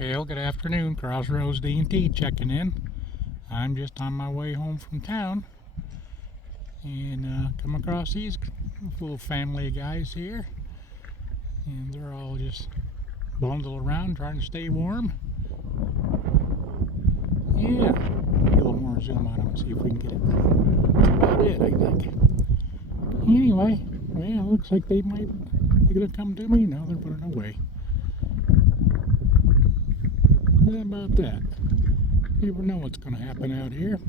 Well, good afternoon. Crossroads D&T checking in. I'm just on my way home from town and come across these little family of guys here, and they're all just bundled around trying to stay warm. Yeah, get a little more zoom on them and see if we can get it. That's about it, I think. Anyway, well, it looks like they're gonna come to me. Now they're putting away. How about that? You never know what's going to happen out here.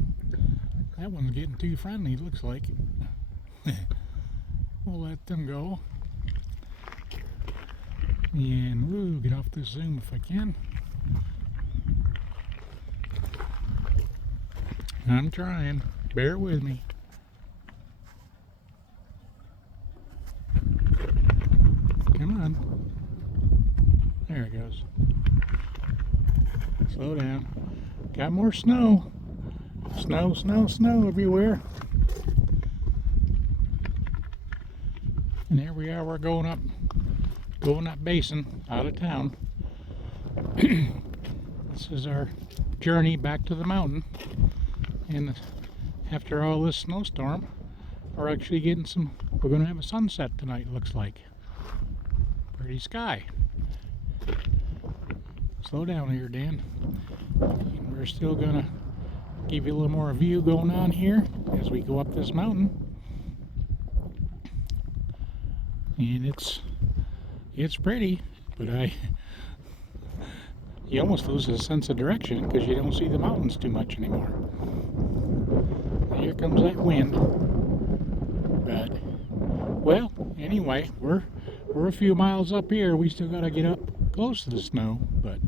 That one's getting too friendly, looks like. We'll let them go. And woo, get off this zoom if I can. I'm trying. Bear with me. Come on. There it goes. Slow down. Got more snow. Snow, snow, snow everywhere. And here we are, we're going up Basin, out of town. This is our journey back to the mountain. And after all this snowstorm, we're actually getting we're going to have a sunset tonight, looks like. Pretty sky. Slow down here, Dan. And we're still going to give you a little more view going on here as we go up this mountain. And it's pretty, but you almost lose a sense of direction because you don't see the mountains too much anymore. Here comes that wind. But well, anyway, we're a few miles up here. We still got to get up close to the snow, but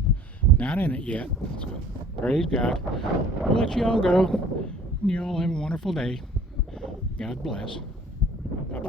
not in it yet. So praise God. We'll let you all go. You all have a wonderful day. God bless.